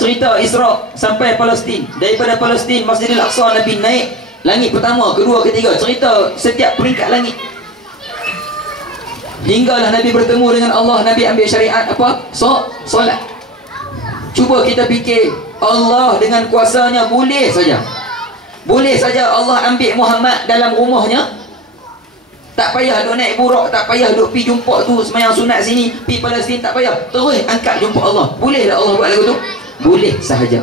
cerita Isra sampai Palestin. Daripada Palestin, Masjidil Aqsa, Nabi naik langit pertama, kedua, ketiga. Cerita setiap peringkat langit. Hinggalah Nabi bertemu dengan Allah. Nabi ambil syariat apa? Solat. Cuba kita fikir, Allah dengan kuasanya boleh saja Allah ambil Muhammad dalam rumahnya. Tak payah duk naik burak, tak payah duk pergi jumpa tu semayang sunat sini, pergi Palestin, tak payah. Terus angkat jumpa Allah. Boleh tak Allah buat lagu tu? Boleh sahaja.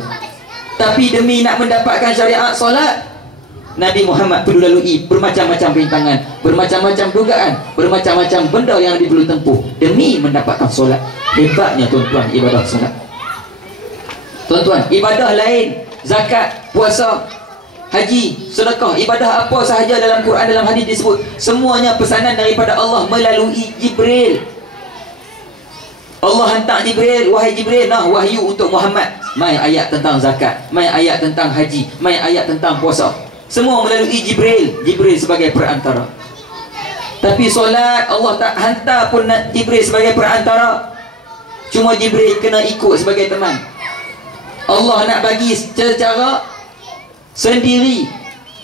Tapi demi nak mendapatkan syariat solat, Nabi Muhammad perlu lalui bermacam-macam rintangan, bermacam-macam dugaan, bermacam-macam benda yang Nabi perlu tempuh demi mendapatkan solat. Hebatnya tuan-tuan ibadah solat. Tuan-tuan, ibadah lain, zakat, puasa, haji, sedekah, ibadah apa sahaja dalam Quran, dalam hadis disebut, semuanya pesanan daripada Allah melalui Jibril. Allah hantar Jibril, wahai Jibril, nah wahyu untuk Muhammad. Mai ayat tentang zakat, mai ayat tentang haji, mai ayat tentang puasa. Semua melalui Jibril. Jibril sebagai perantara. Tapi solat Allah tak hantar pun Jibril sebagai perantara. Cuma Jibril kena ikut sebagai teman. Allah nak bagi secara sendiri.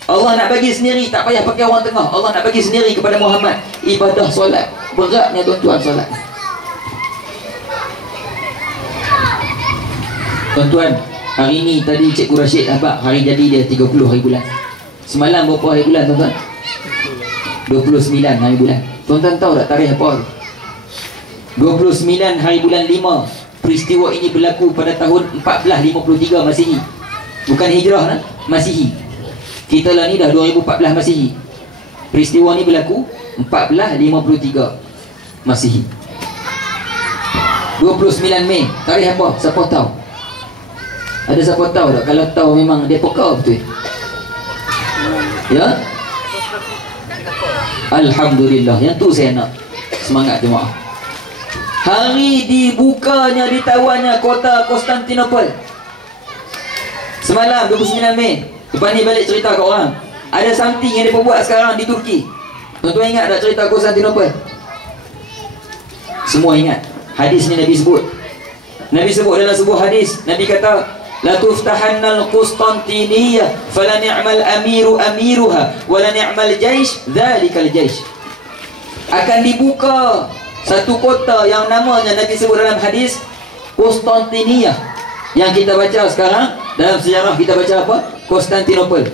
Allah nak bagi sendiri, tak payah pakai orang tengah. Allah nak bagi sendiri kepada Muhammad. Ibadah solat, beratnya tuan-tuan solat. Tuan-tuan, hari ni tadi Cikgu Rashid nampak hari jadi dia 30 hari bulan. Semalam berapa hari bulan tuan-tuan? 29 hari bulan. Tuan-tuan tahu tak tarikh apa? 29 hari bulan 5. Peristiwa ini berlaku pada tahun 1453 Masihi. Bukan hijrah nah, Masihi. Kita lah ni dah 2014 Masihi. Peristiwa ni berlaku 1453 Masihi. 29 Mei. Tarikh apa? Siapa tahu? Ada siapa tahu tak? Kalau tahu memang dia peka betul. Ya? Alhamdulillah. Yang tu saya nak semangat jemaah. Hari dibukanya, ditawannya kota Konstantinopel. Semalam 29 Mei. Lepas ni balik cerita kat orang. Ada something yang dia buat sekarang di Turki. Tuan-tuan ingat tak cerita Konstantinopel? Semua ingat. Hadis ni Nabi sebut. Nabi sebut dalam sebuah hadis. Nabi kata, la tuftahannal Konstantiniyah fala ni'mal amiru amiruha wala ni'mal jaish dzalikal jaish. Akan dibuka satu kota yang namanya Nabi sebut dalam hadis Konstantiniyah. Yang kita baca sekarang dalam sejarah kita baca apa? Konstantinopel.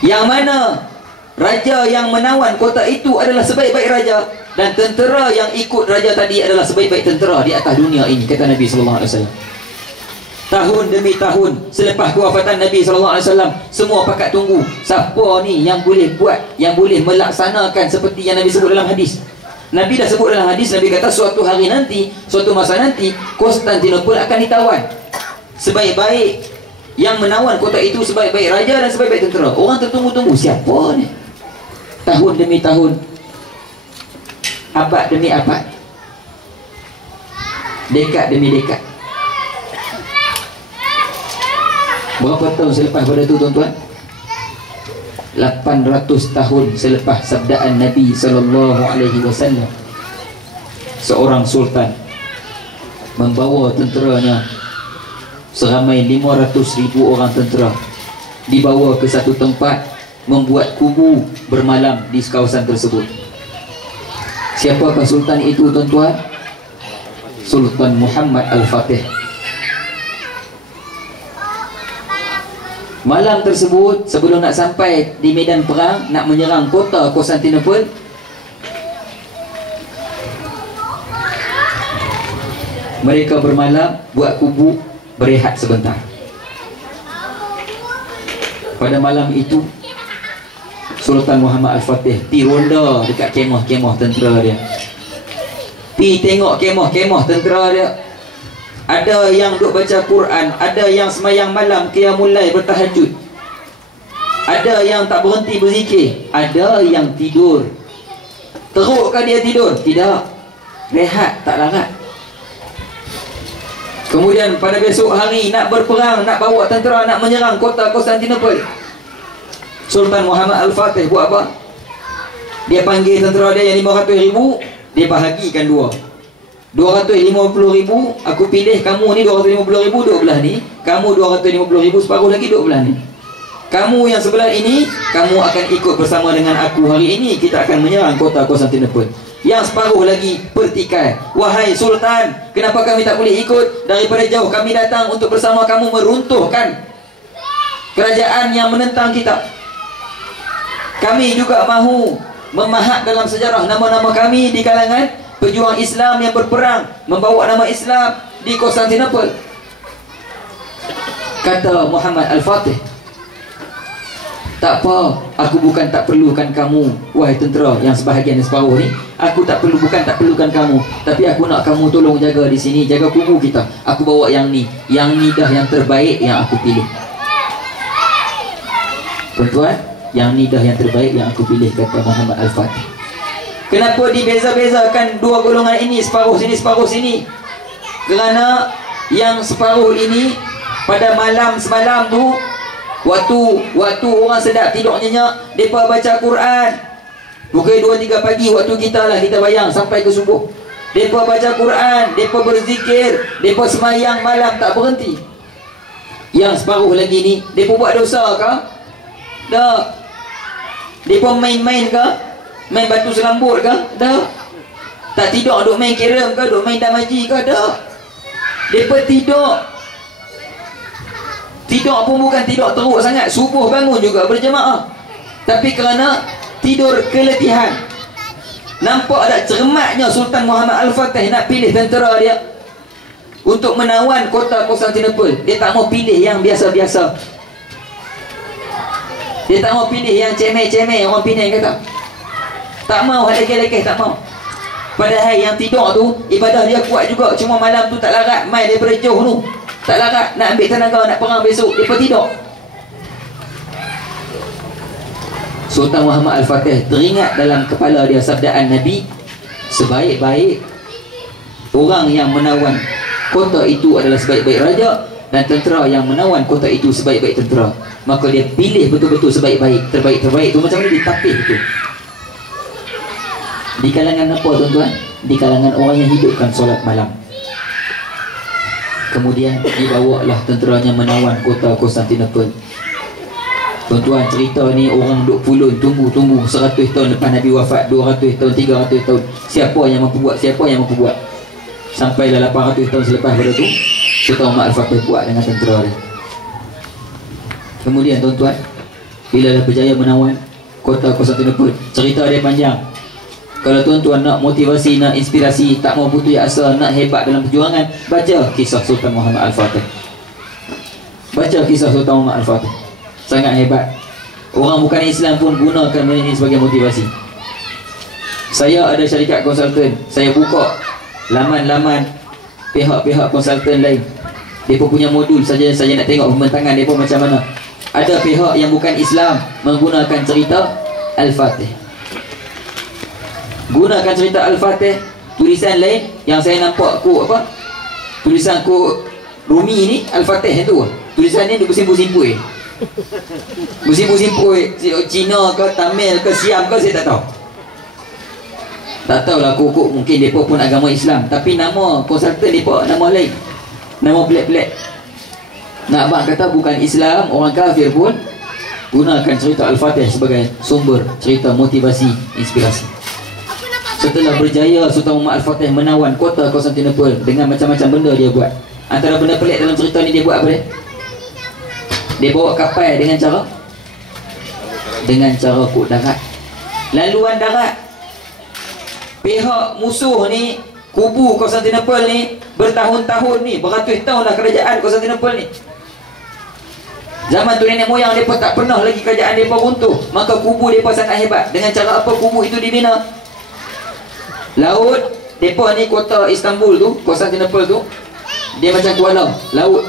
Yang mana raja yang menawan kota itu adalah sebaik-baik raja, dan tentera yang ikut raja tadi adalah sebaik-baik tentera di atas dunia ini, kata Nabi SAW. Tahun demi tahun selepas kewafatan Nabi SAW, semua pakat tunggu siapa ni yang boleh buat, yang boleh melaksanakan seperti yang Nabi sebut dalam hadis. Nabi dah sebut dalam hadis, Nabi kata suatu hari nanti, suatu masa nanti, Konstantinopel akan ditawan. Sebaik-baik yang menawan kota itu, sebaik-baik raja dan sebaik-baik tentera. Orang tertunggu-tunggu, siapa ni? Tahun demi tahun, abad demi abad, dekad demi dekad. Berapa tahun selepas pada itu tuan-tuan? 800 tahun selepas sabdaan Nabi SAW, seorang sultan membawa tenteranya seramai 500,000 orang tentera, dibawa ke satu tempat, membuat kubu bermalam di kawasan tersebut. Siapakah sultan itu tuan-tuan? Sultan Muhammad Al-Fatih. Malam tersebut, sebelum nak sampai di medan perang, nak menyerang kota Konstantinopel, mereka bermalam, buat kubu, berehat sebentar. Pada malam itu, Sultan Muhammad Al-Fatih pergi ronda dekat kemah-kemah tentera dia. Pergi tengok kemah-kemah tentera dia. Ada yang duk baca Quran, ada yang semayang malam qiyamul lail bertahajud, ada yang tak berhenti berzikir, ada yang tidur. Terukkah dia tidur? Tidak. Rehat, tak larat. Kemudian pada besok hari nak berperang, nak bawa tentera, nak menyerang kota Konstantinopel, Sultan Muhammad Al-Fatih buat apa? Dia panggil tentera dia yang 500,000, dia bahagikan dua. 250,000 aku pilih kamu ni 250,000 duduk belah ni, kamu 250,000 separuh lagi duduk belah ni. Kamu yang sebelah ini, kamu akan ikut bersama dengan aku hari ini, kita akan menyerang kota Konstantinopel. Yang separuh lagi pertikai, wahai Sultan, kenapa kami tak boleh ikut? Daripada jauh kami datang untuk bersama kamu meruntuhkan kerajaan yang menentang kita. Kami juga mahu memahat dalam sejarah nama-nama kami di kalangan pejuang Islam yang berperang membawa nama Islam di Konstantinopel. Kata Muhammad Al-Fatih, tak apa, aku bukan tak perlukan kamu, wahai tentera yang sebahagian dan separuh ni. Aku bukan tak perlukan kamu, tapi aku nak kamu tolong jaga di sini, jaga kubu kita. Aku bawa yang ni dah yang terbaik yang aku pilih. Tuan-tuan, yang ni dah yang terbaik yang aku pilih, kata Muhammad Al-Fatih. Kenapa dibeza-bezakan dua golongan ini, separuh sini separuh sini? Kerana yang separuh ini pada malam semalam tu, Waktu orang sedap tidur nyenyak, mereka baca Quran. Pukul 2-3 pagi waktu kita lah, kita bayang sampai ke subuh. Mereka baca Quran, mereka berzikir, mereka semayang malam tak berhenti. Yang separuh lagi ni, mereka buat dosa ke? Tak. Mereka main-main ke? Main batu selambut ke? Tak. Tak tidur duk main kiram ke? Duk main damaji ke? Tak. Mereka tidur. Tidur pun bukan tidur teruk sangat, subuh bangun juga berjemaah. Tapi kerana tidur keletihan. Nampak tak cermatnya Sultan Muhammad Al-Fatih nak pilih tentera dia untuk menawan kota Konstantinopel. Dia tak mau pilih yang biasa-biasa. Dia tak mau pilih yang cemeh-cemeh, orang Penang kata. Tak mau, lekeh-lekeh tak mau. Padahal yang tidur tu ibadah dia kuat juga, cuma malam tu tak larat main daripada jauh tu. Tak larat nak ambil tenaga nak perang besok, dia tidur. Sultan Muhammad Al-Fatih teringat dalam kepala dia sabdaan Nabi, sebaik-baik orang yang menawan kota itu adalah sebaik-baik raja, dan tentera yang menawan kota itu sebaik-baik tentera. Maka dia pilih betul-betul sebaik-baik, terbaik-terbaik tu. Macam mana ditapih itu? Di kalangan apa tuan-tuan? Di kalangan orang yang hidupkan solat malam. Kemudian dibawalah tenteranya menawan kota Konstantinopel. Tuan-tuan, cerita ni orang duk pulun, tunggu 100 tahun lepas Nabi wafat, 200 tahun, 300 tahun. Siapa yang mampu buat? Siapa yang mampu buat? Sampailah 800 tahun selepas pada tu, Sultan Muhammad Al-Fatih buat dengan tentera dia. Kemudian tuan-tuan, bila dah berjaya menawan kota Konstantinopel, cerita dia panjang. Kalau tuan-tuan nak motivasi, nak inspirasi, tak mau putus asa, nak hebat dalam perjuangan, baca kisah Sultan Muhammad Al-Fatih. Baca kisah Sultan Muhammad Al-Fatih. Sangat hebat. Orang bukan Islam pun gunakan ini sebagai motivasi. Saya ada syarikat konsultan, saya buka laman-laman pihak-pihak konsultan lain. Mereka punya modul saja, saya nak tengok pembentangan mereka macam mana. Ada pihak yang bukan Islam menggunakan cerita Al-Fatih. Gunakan cerita Al-Fatih. Tulisan lain yang saya nampak kod apa, tulisan kod Rumi ni, Al-Fatih tu. Tulisan ni dia bersimpul-simpul. Bersimpul-simpul. Cina ke, Tamil ke, Siam ke, saya tak tahu. Tak tahulah kod-kod, mungkin mereka pun agama Islam, tapi nama konsultan mereka nama lain, nama pelik-pelik. Nak abang kata bukan Islam, orang kafir pun gunakan cerita Al-Fatih sebagai sumber cerita motivasi, inspirasi. Setelah berjaya Sultan Muhammad Al-Fatih menawan kota Konstantinopel dengan macam-macam benda dia buat. Antara benda pelik dalam cerita ni dia buat apa dia? Dia bawa kapal dengan cara kod darat, laluan darat. Pihak musuh ni, kubu Konstantinopel ni, bertahun-tahun ni, beratus tahun dah kerajaan Konstantinopel ni. Zaman tu nenek moyang mereka tak pernah lagi kerajaan mereka runtuh. Maka kubu mereka sangat hebat. Dengan cara apa kubu itu dibina? Laut, mereka ni kota Istanbul tu, Konstantinopel tu, dia macam Kuala, laut,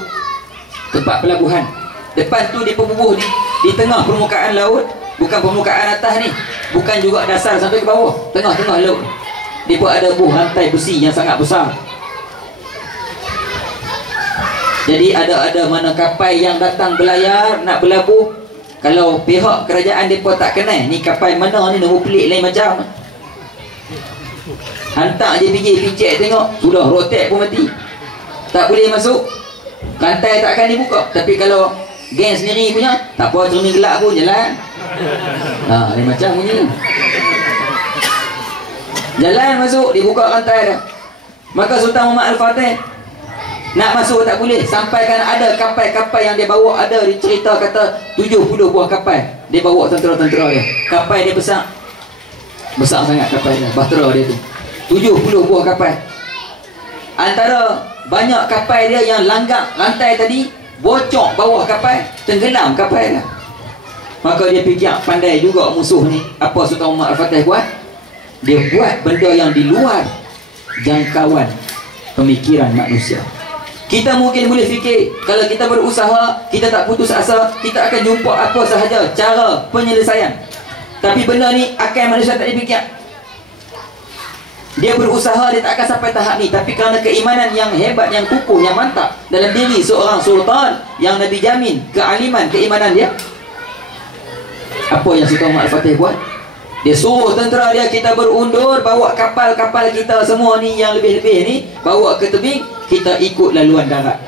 tempat pelabuhan. Depan tu dia berbubuh di tengah permukaan laut. Bukan permukaan atas ni, bukan juga dasar sampai ke bawah, tengah-tengah laut. Mereka ada buh rantai besi yang sangat besar. Jadi ada mana kapal yang datang berlayar nak berlabuh, kalau pihak kerajaan mereka tak kenal ni kapal mana ni, nombor pelik lain macam, Hantar je pergi picek tengok, sudah rotek pun mati. Tak boleh masuk. Rantai tak akan dibuka. Tapi kalau geng sendiri punya, tak apa, cermin gelap pun jalan. Dia macam bunyi. Jalan masuk, dibuka rantai dah. Maka Sultan Muhammad Al-Fatih nak masuk tak boleh. Sampaikan ada kapal-kapal yang dia bawa, ada dicerita kata 70 buah kapal dia bawa tentera-tentera dia. Kapal dia besar. Besar sangat kapal dia, bahtera dia tu 70 buah kapal. Antara banyak kapal dia yang langgak rantai tadi, bocok bawah kapal, tenggelam kapal dia. Maka dia fikir pandai juga musuh ni. Apa Sultan Muhammad Al-Fatih buat? Dia buat benda yang di luar jangkauan pemikiran manusia. Kita mungkin boleh fikir, kalau kita berusaha, kita tak putus asa, kita akan jumpa apa sahaja cara penyelesaian. Tapi benda ni akal manusia tak dipikir. Dia berusaha, dia tak akan sampai tahap ni. Tapi kerana keimanan yang hebat, yang kukuh, yang mantap dalam diri seorang sultan yang Nabi jamin kealiman, keimanan dia, apa yang Sultan Muhammad Al-Fatih buat? Dia suruh tentera dia, kita berundur, bawa kapal-kapal kita semua ni yang lebih-lebih ni, bawa ke tebing, kita ikut laluan darat.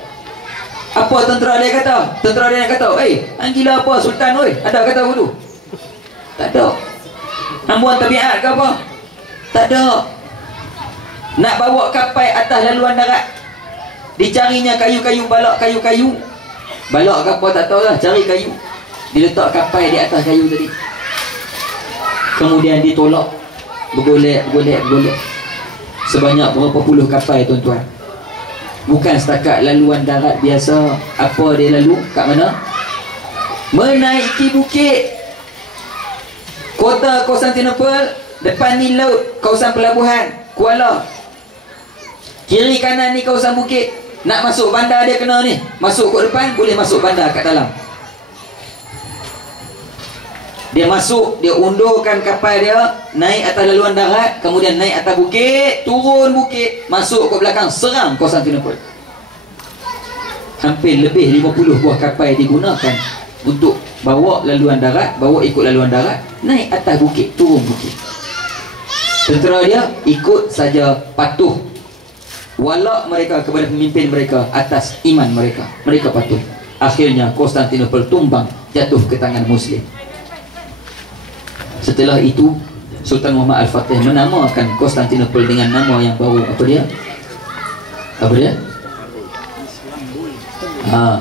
Apa tentera dia kata? Tentera dia kata, gila apa Sultan oi? Ada kata begitu? Tak ada. Nak buat tabiat ke apa? Tak ada. Nak bawa kapal atas laluan darat, dicarinya kayu-kayu, balak kayu-kayu. Balak ke apa tak tahu lah, cari kayu. Diletak kapal di atas kayu tadi. Kemudian ditolak, bergolek. Sebanyak berapa puluh kapal tuan-tuan. Bukan setakat laluan darat biasa. Apa dia lalu? Kat mana? Menaiki bukit. Kota Konstantinopel, depan ni laut, kawasan pelabuhan Kuala. Kiri kanan ni kawasan bukit. Nak masuk bandar dia kena ni. Masuk kat depan, boleh masuk bandar kat dalam. Dia masuk, dia undurkan kapal dia, naik atas laluan darat, kemudian naik atas bukit, turun bukit, masuk ke belakang, serang Konstantinopel. Hampir lebih 50 buah kapal digunakan untuk bawa laluan darat, bawa ikut laluan darat, naik atas bukit, turun bukit. Tentera dia ikut saja, patuh. Walak mereka kepada pemimpin mereka atas iman mereka. Mereka patuh. Akhirnya Konstantinopel tumbang, jatuh ke tangan Muslim. Setelah itu Sultan Muhammad Al-Fatih menamakan Konstantinopel dengan nama yang baru. Apa dia? Apa dia?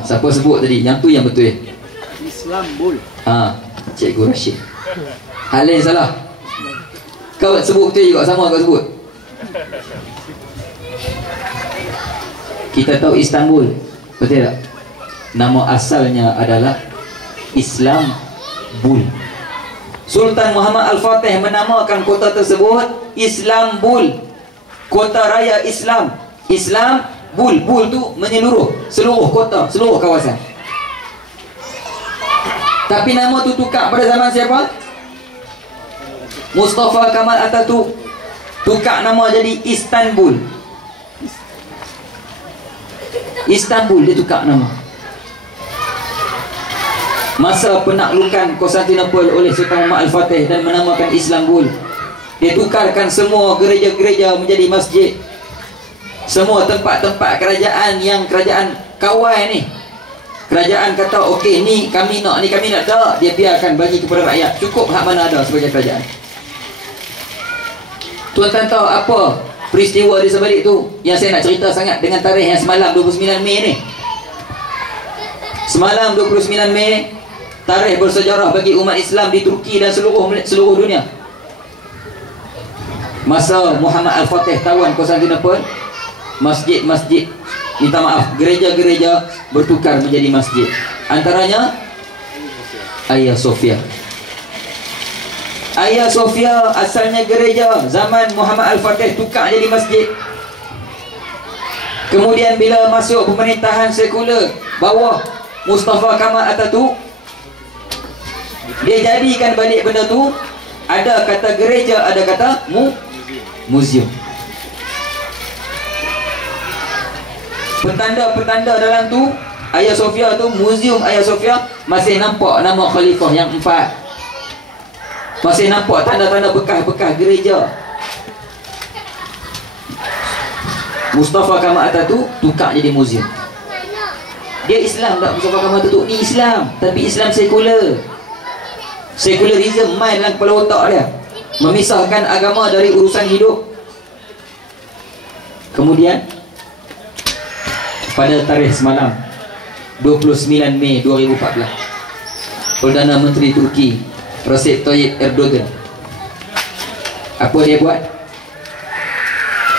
Siapa sebut tadi? Yang tu yang betul. Istanbul. Cikgu Rashid. Hal lain salah. Kau sebut betul juga, sama kau sebut. Kita tahu Istanbul, betul tak? Nama asalnya adalah Islambul. Sultan Muhammad Al-Fatih menamakan kota tersebut Islambul, kota raya Islam. Islambul, bul tu menyeluruh, seluruh kota, seluruh kawasan. Tapi nama tu tukar pada zaman siapa? Mustafa Kamal Atatürk. Tukar nama jadi Istanbul. Istanbul dia tukar nama. Masa penaklukan Konstantinopel oleh Sultan Muhammad Al-Fatih dan menamakan Islambul, dia tukarkan semua gereja-gereja menjadi masjid. Semua tempat-tempat kerajaan yang kerajaan kawal ni, kerajaan kata okey ni kami nak, ni kami nak, tak, dia biarkan bagi kepada rakyat. Cukup hak mana ada sebagai kerajaan. Tuan-tuan tahu apa peristiwa di sebalik tu yang saya nak cerita sangat dengan tarikh yang semalam 29 Mei ni. Semalam 29 Mei, tarikh bersejarah bagi umat Islam di Turki dan seluruh dunia. Masa Muhammad Al-Fatih tawan Konstantinopel, masjid-masjid, minta maaf, gereja-gereja bertukar menjadi masjid. Antaranya Hagia Sophia. Hagia Sophia asalnya gereja, zaman Muhammad Al-Fatih tukar jadi masjid. Kemudian bila masuk pemerintahan sekular bawah Mustafa Kamal Atatürk, dia jadikan balik benda tu. Ada kata gereja, ada kata muzium. Petanda-petanda dalam tu Hagia Sophia tu, muzium Hagia Sophia, masih nampak nama khalifah yang 4. Masih nampak tanda-tanda bekas-bekas gereja. Mustafa Kamal Atatürk tukar jadi muzium. Dia Islam tak? Mustafa Kamal Atatürk ni Islam, tapi Islam sekular. Sekularisme main dalam kepala otak dia, memisahkan agama dari urusan hidup. Kemudian pada tarikh semalam 29 Mei 2014, Perdana Menteri Turki Recep Tayyip Erdogan, apa dia buat?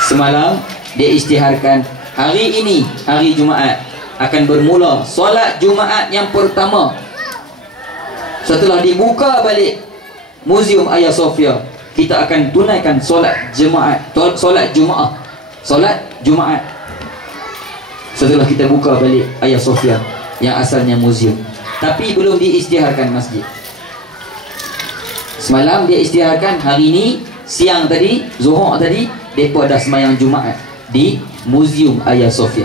Semalam dia isytiharkan hari ini, hari Jumaat, akan bermula solat Jumaat yang pertama setelah dibuka balik Muzium Hagia Sophia. Kita akan tunaikan solat Jumaat, solat Jumaat setelah kita buka balik Hagia Sophia yang asalnya muzium, tapi belum diisytiharkan masjid. Semalam dia isytiharkan, hari ini siang tadi, Zuhur tadi, mereka dah semayang Jumaat di Muzium Hagia Sophia.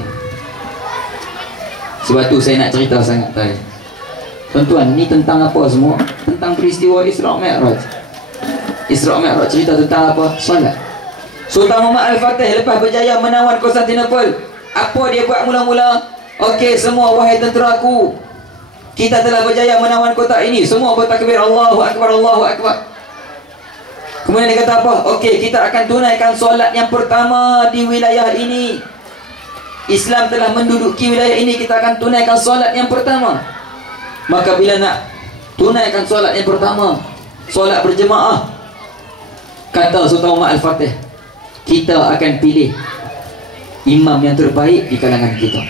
Sebab tu saya nak cerita sangat tadi. Tuan-tuan, ni tentang apa semua? Tentang peristiwa Isra' Mi'raj. Isra' Mi'raj cerita tentang apa? Solat. Sultan Muhammad Al-Fatih lepas berjaya menawan Konstantinopel, apa dia buat mula-mula? Okey semua, wahai tentera aku, kita telah berjaya menawan kota ini. Semua bertakbir Allahu Akbar, Allahu Akbar. Kemudian dia kata apa? Okey, kita akan tunaikan solat yang pertama di wilayah ini. Islam telah menduduki wilayah ini, kita akan tunaikan solat yang pertama. Maka bila nak tunaikan solat yang pertama, solat berjemaah, kata Sultan Muhammad Al-Fatih, kita akan pilih imam yang terbaik di kalangan kita.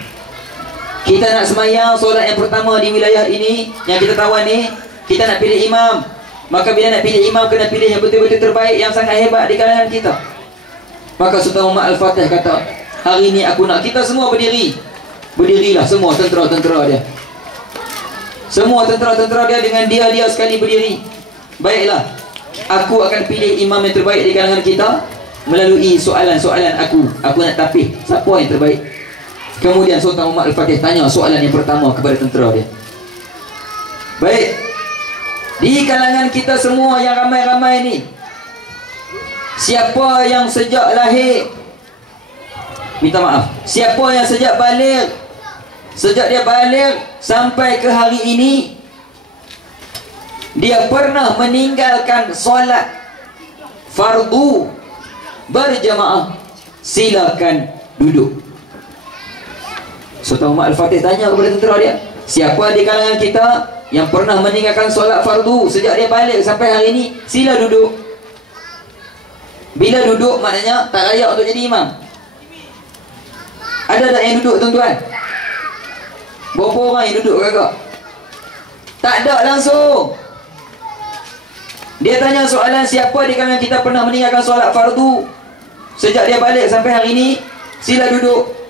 Kita nak semayang solat yang pertama di wilayah ini yang kita tawan ni, kita nak pilih imam. Maka bila nak pilih imam, kena pilih yang betul-betul terbaik, yang sangat hebat di kalangan kita. Maka Sultan Muhammad Al-Fatih kata, hari ini aku nak kita semua berdiri. Berdirilah semua tentera-tentera dia. Semua tentera-tentera dia dengan dia sekali berdiri. Baiklah, aku akan pilih imam yang terbaik di kalangan kita melalui soalan-soalan aku. Aku nak tapih siapa yang terbaik. Kemudian Sultan Muhammad Al-Fatih tanya soalan yang pertama kepada tentera dia. Baik, di kalangan kita semua yang ramai-ramai ni, siapa yang sejak lahir, minta maaf, siapa yang sejak balik, sejak dia balik sampai ke hari ini, dia pernah meninggalkan solat fardu berjamaah, silakan duduk. Sultan Muhammad Al-Fatih tanya kepada tentera dia, siapa di kalangan kita yang pernah meninggalkan solat fardu sejak dia balik sampai hari ini, sila duduk. Bila duduk maknanya tak layak untuk jadi imam. Ada tak yang duduk tuan-tuan? Berapa orang yang duduk kakak? Tak ada langsung. Dia tanya soalan, siapa di kalangan kita pernah meninggalkan solat fardu sejak dia balik sampai hari ini, sila duduk.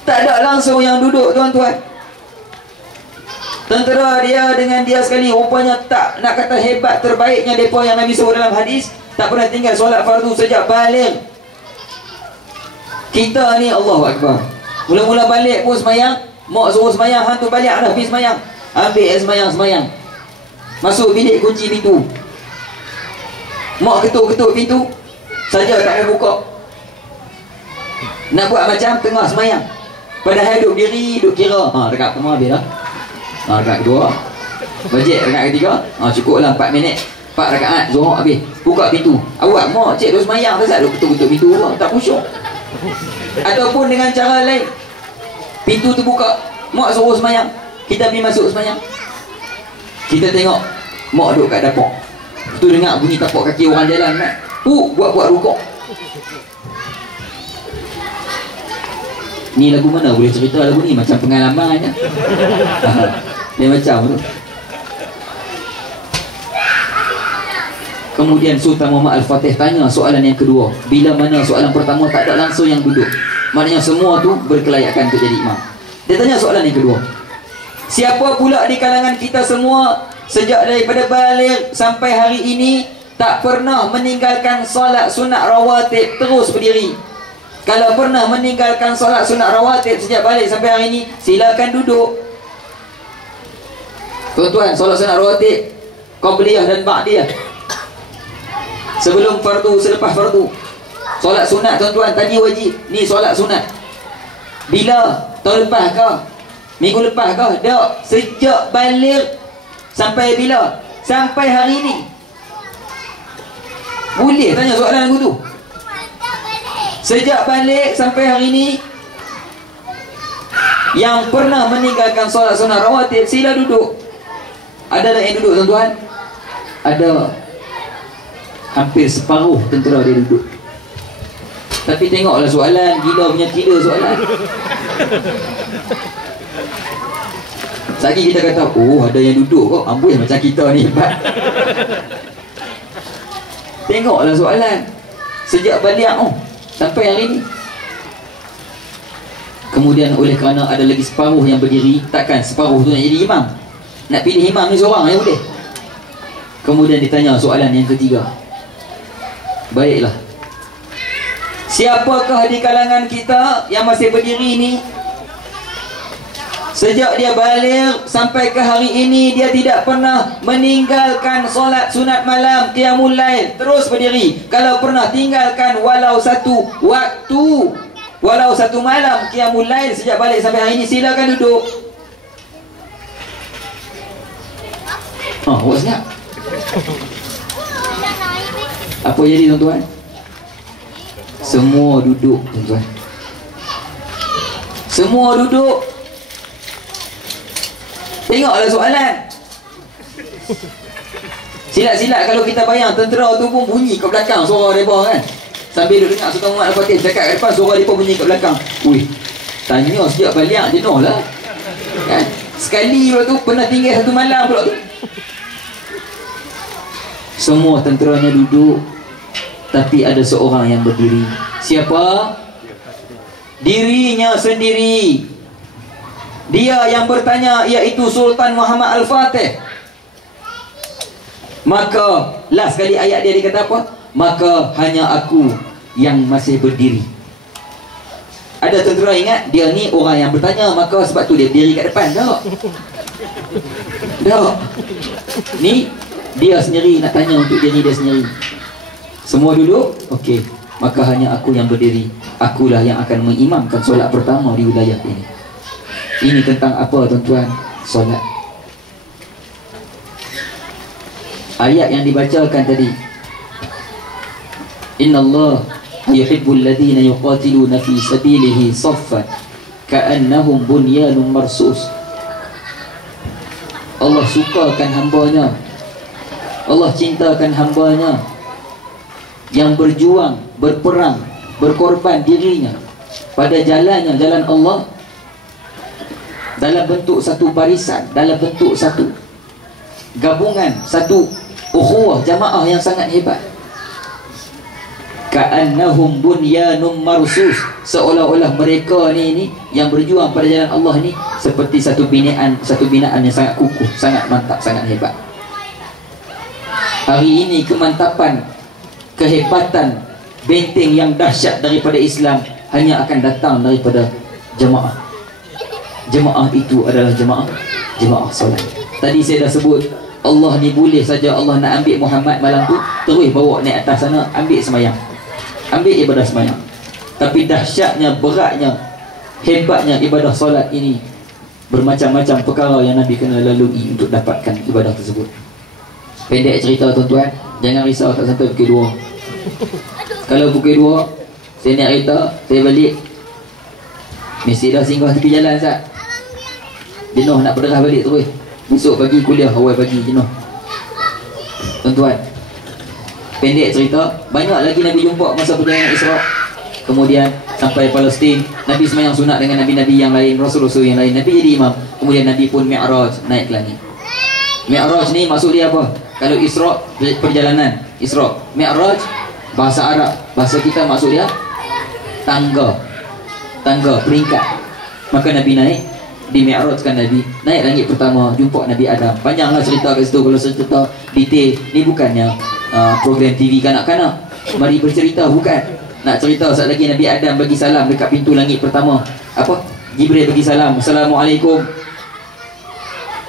Tak ada langsung yang duduk tuan-tuan. Tentera dia dengan dia sekali, rupanya tak nak kata hebat terbaiknya mereka yang Nabi sebut dalam hadis, tak pernah tinggal solat fardu sejak balik. Kita ni Allahu Akbar, mula-mula balik pun semayang, mak suruh semayang, hantu balik dah pergi semayang, ambil semayang, masuk bilik kunci pintu, mak ketuk-ketuk pintu saja tak mau buka. Nak buat macam tengah semayang, padahal duduk diri, duduk kira, dekat pertama habis dah, dekat kedua, bajet dekat ketiga, cukuplah 4 minit, 4 rakaat Zuhur habis, buka pintu. Awak mak cik duduk semayang, tak duduk ketuk-ketuk pintu, tak khusyuk. Ataupun dengan cara lain, pintu terbuka, mak suruh semayang, kita pergi masuk semayang, kita tengok mak duduk kat dapur, tu dengar bunyi tapak kaki orang jalan kan, buat rukuk. Ni lagu mana boleh cerita lagu ni, macam pengalaman je. Dia macam tu. Kemudian Sultan Muhammad Al-Fatih tanya soalan yang kedua. Bila mana soalan pertama tak ada langsung yang duduk, maknanya semua tu berkelayakan untuk jadi imam. Dia tanya soalan yang kedua, siapa pula di kalangan kita semua sejak daripada balik sampai hari ini tak pernah meninggalkan solat sunat rawatib terus berdiri? Kalau pernah meninggalkan solat sunat rawatib sejak balik sampai hari ini, silakan duduk. Tuan-tuan, solat sunat rawatib qabliyah dan ba'diyah, sebelum fardu, selepas fardu. Solat sunat tuan-tuan, tadi wajib, ni solat sunat. Bila? Tahun lepas ke? Minggu lepas ke? Tak. Sejak balik sampai bila? Sampai hari ni. Boleh tanya soalan aku tu. Sejak balik sampai hari ni, yang pernah meninggalkan solat sunat rawatib, sila duduk. Ada tak yang duduk tuan-tuan? Ada. Hampir separuh tentera dia duduk. Tapi tengoklah soalan, gila punya gila soalan. Lagi kita kata, oh ada yang duduk kok, amboi macam kita ni hebat. Tengoklah soalan. Sejak balik sampai hari ni. Kemudian oleh kerana ada lagi separuh yang berdiri, takkan separuh tu nak jadi imam. Nak pilih imam ni seorang yang boleh. Kemudian ditanya soalan yang ketiga. Baiklah, siapakah di kalangan kita yang masih berdiri ni, sejak dia balik sampai ke hari ini, dia tidak pernah meninggalkan solat sunat malam, qiyamul lail, terus berdiri. Kalau pernah tinggalkan walau satu waktu, walau satu malam qiyamul lail sejak balik sampai hari ini, silakan duduk. Awak siap? Apa jadi tuan-tuan? Semua duduk tuan-tuan. Semua duduk. Tengoklah soalan. Silat-silat kalau kita bayang tentera tu pun bunyi kat belakang suara mereka kan. Sambil duduk dengar Sultan Muhammad Al-Fatih cakap kat depan, suara mereka bunyi kat belakang. Ui, tanya sejak balik jenuh lah kan. Sekali pula tu pernah tinggal satu malam pula tu. Semua tenteranya duduk, tapi ada seorang yang berdiri. Siapa? Dirinya sendiri. Dia yang bertanya, iaitu Sultan Muhammad Al-Fatih. Maka last kali ayat dia kata apa? Maka hanya aku yang masih berdiri. Ada tentera ingat dia ni orang yang bertanya, maka sebab tu dia berdiri kat depan. Tak. Tak. Ni dia sendiri nak tanya untuk diri dia sendiri. Semua duduk? Okey. Maka hanya aku yang berdiri. Akulah yang akan mengimamkan solat pertama di wilayah ini. Ini tentang apa tuan-tuan? Solat. Ayat yang dibacakan tadi, Innallaha yuhibbul ladzina yuqatiluna fi sabilihi saffan ka'annahum bunyanun marsus. Allah sukakan hambanya, Allah cintakan hambanya yang berjuang, berperang, berkorban dirinya pada jalannya, jalan Allah, dalam bentuk satu barisan, dalam bentuk satu gabungan, satu ukhuwah jamaah yang sangat hebat. Ka'annahum bunyanun marsus, seolah-olah mereka ni yang berjuang pada jalan Allah ni seperti satu binaan yang sangat kukuh, sangat mantap, sangat hebat. Hari ini kemantapan, kehebatan benteng yang dahsyat daripada Islam hanya akan datang daripada jemaah. Jemaah itu adalah jemaah solat. Tadi saya dah sebut, Allah ni boleh saja Allah nak ambil Muhammad malam tu, terus bawa naik atas sana, ambil semayang, ambil ibadah semayang. Tapi dahsyatnya, beratnya, hebatnya ibadah solat ini, bermacam-macam perkara yang Nabi kena lalui untuk dapatkan ibadah tersebut. Pendek cerita tuan-tuan, jangan risau tak sampai pukul 2. Kalau pukul 2 saya naik kereta, saya balik, mesti dah singgah tepi jalan Ustaz. Jenuh nak berderah balik terus. Besok pagi kuliah awal pagi, jenuh. Tuan-tuan, pendek cerita, banyak lagi Nabi jumpa masa perjalanan Isra. Kemudian sampai Palestin, Nabi semayang sunat dengan Nabi-Nabi yang lain, Rasul-Rasul yang lain. Nabi jadi imam. Kemudian Nabi pun Mi'raj, naik ke langit. Mi'raj ni maksud dia apa? Kalau Isra, perjalanan Isra. Mi'raj, bahasa Arab, bahasa kita maksud dia tangga, peringkat. Maka Nabi naik, di Mi'rajkan Nabi, naik langit pertama, jumpa Nabi Adam. Panjanglah cerita kat situ, kalau cerita detail. Ni bukannya program TV kanak-kanak. Mari bercerita, bukan. Nak cerita saat lagi Nabi Adam bagi salam dekat pintu langit pertama. Apa? Jibril bagi salam, Assalamualaikum.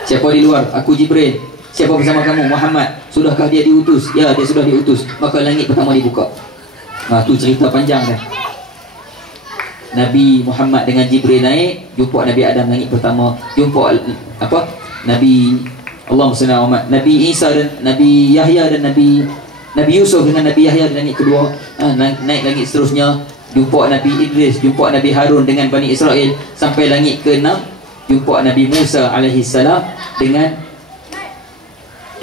Siapa di luar? Aku Jibril. Siapa bersama kamu? Muhammad. Sudahkah dia diutus? Ya, dia sudah diutus. Maka langit pertama dibuka. Tu cerita panjang dah. Nabi Muhammad dengan Jibril naik, jumpa Nabi Adam langit pertama, jumpa apa? Nabi Allahumma salli ala Muhammad, Nabi Isa dan Nabi Yahya dan Nabi Yusuf dengan Nabi Yahya di langit kedua. Naik langit seterusnya, jumpa Nabi Idris, jumpa Nabi Harun dengan Bani Israel, sampai langit ke-6 jumpa Nabi Musa alaihi salam dengan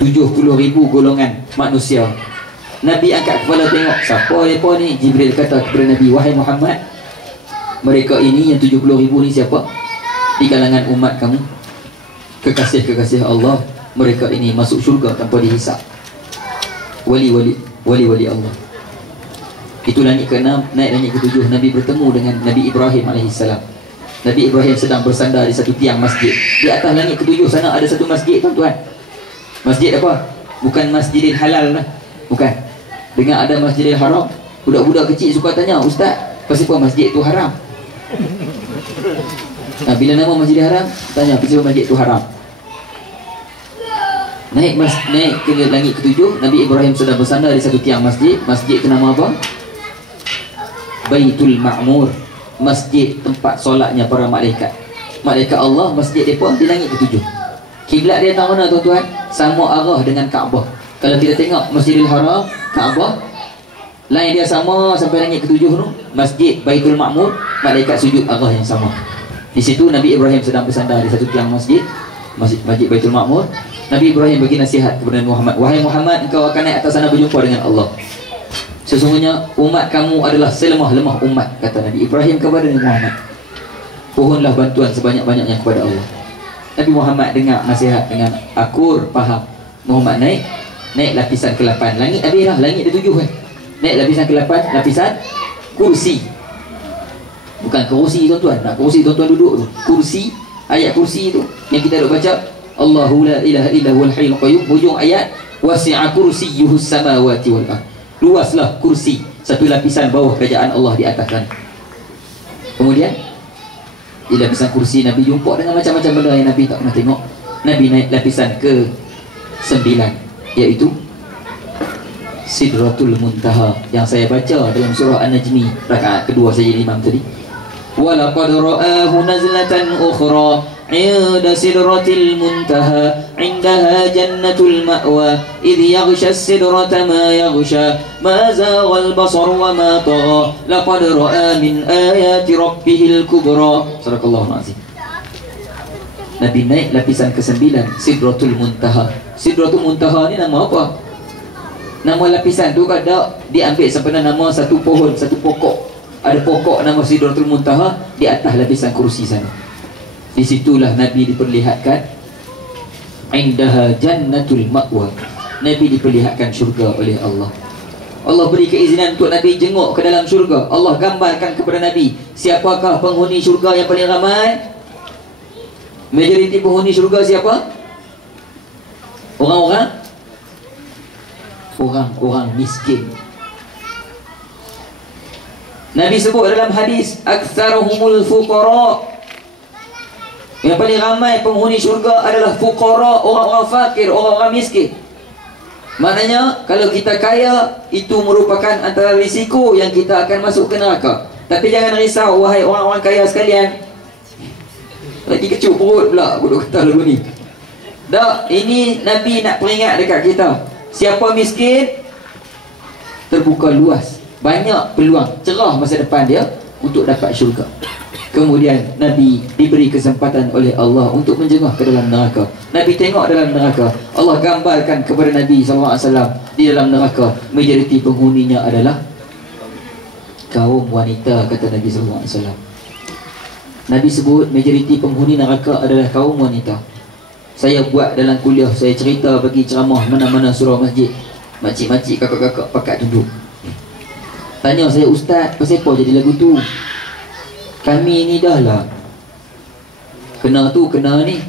70,000 golongan manusia. Nabi angkat kepala tengok, siapa mereka ni? Jibril kata kepada Nabi, wahai Muhammad, mereka ini yang 70,000 ni siapa? Di kalangan umat kamu, kekasih-kekasih Allah. Mereka ini masuk syurga tanpa dihisap. Wali-wali Allah. Itu langit ke-6. Naik langit ke-7, Nabi bertemu dengan Nabi Ibrahim alaihissalam. Nabi Ibrahim sedang bersandar di satu tiang masjid. Di atas langit ke-7 sana ada satu masjid, tuan-tuan. Masjid apa? Bukan Masjidil Halal lah. Bukan. Dengar ada Masjidil Haram, budak-budak kecil suka tanya, Ustaz, kenapa masjid itu haram? Bila nama Masjidil Haram, tanya kenapa masjid itu haram. Naik ke langit ke-7, Nabi Ibrahim sedang bersandar di satu tiang masjid. Masjid itu nama apa? Baitul Ma'mur. Masjid tempat solatnya para malaikat. Malaikat Allah, masjid mereka di langit ke-7. Kiblat dia tahu mana, tuan-tuan? Sama arah dengan Kaabah. Kalau kita tengok Masjidil Haram, Kaabah, lain dia sama sampai langit ke-7 tu. Masjid Baitul Ma'mur, malaikat sujud arah yang sama. Di situ Nabi Ibrahim sedang bersandar di satu tiang masjid Baitul Ma'mur. Nabi Ibrahim bagi nasihat kepada Muhammad, wahai Muhammad, engkau akan naik atas sana berjumpa dengan Allah. Sesungguhnya umat kamu adalah selemah-lemah umat, kata Nabi Ibrahim kepada Nabi Muhammad. Pohonlah bantuan sebanyak-banyaknya kepada Allah. Nabi Muhammad dengar nasihat dengan akur, faham. Muhammad naik lapisan ke-8. Langit habis lah, langit ada 7 kan. Naik lapisan ke-8, lapisan kursi. Bukan kerusi, tuan-tuan. Nak kerusi tuan-tuan duduk tu. Kursi, ayat kursi tu yang kita duk baca, Allahu la ilaha illa huwal hayyul qayyum. Hujung ayat, wasi'a kursiyyuhus samawati wal ardh. Luaslah kursi, satu lapisan bawah kerajaan Allah di atas kan. Kemudian di lapisan kursi Nabi jumpa dengan macam-macam benda yang Nabi tak pernah tengok. Nabi naik lapisan ke-9, iaitu Sidratul Muntaha yang saya baca dalam surah An-Najmi rakaat kedua saja imam tadi. Walaqad ra'ahu nazlatan ukhra 'inda sidratil muntaha 'indaha jannatul ma'wa idh yaghsha as-sidrata ma yaghsha ma zaghal basar wa ma tagha laqad ra'a min ayati rabbihil kubra. Sadaqallahul azim. Nabi naik lapisan ke-9, Sidratul Muntaha. Sidratul Muntaha ni nama apa? Nama lapisan tu kada diambil sempena nama satu pohon, satu pokok. Ada pokok nama Sidratul Muntaha di atas lapisan kursi sana. Di situlah Nabi diperlihatkan indaha jannatul ma'wa. Nabi diperlihatkan syurga oleh Allah. Allah beri keizinan untuk Nabi jenguk ke dalam syurga. Allah gambarkan kepada Nabi, siapakah penghuni syurga yang paling ramai? Majoriti penghuni syurga siapa? Orang-orang miskin. Nabi sebut dalam hadis, aktsaruhumul fuqara. Yang paling ramai penghuni syurga adalah fuqara, orang-orang fakir, orang-orang miskin. Maknanya kalau kita kaya, itu merupakan antara risiko yang kita akan masuk ke neraka. Tapi jangan risau wahai orang-orang kaya sekalian. Lagi kecup perut pula aku duk kata lagu ni. Tak, ini Nabi nak peringat dekat kita. Siapa miskin, terbuka luas, banyak peluang cerah masa depan dia untuk dapat syurga. Kemudian Nabi diberi kesempatan oleh Allah untuk menjengah ke dalam neraka. Nabi tengok dalam neraka, Allah gambarkan kepada Nabi SAW di dalam neraka, majoriti penghuninya adalah kaum wanita, kata Nabi SAW. Nabi sebut majoriti penghuni neraka adalah kaum wanita. Saya buat dalam kuliah, saya cerita bagi ceramah mana-mana surau masjid. Makcik-makcik, kakak-kakak pakat duduk. Tanya saya, Ustaz, pasal apa jadi lagu tu? Kami ni dah lah kena tu, kena ni.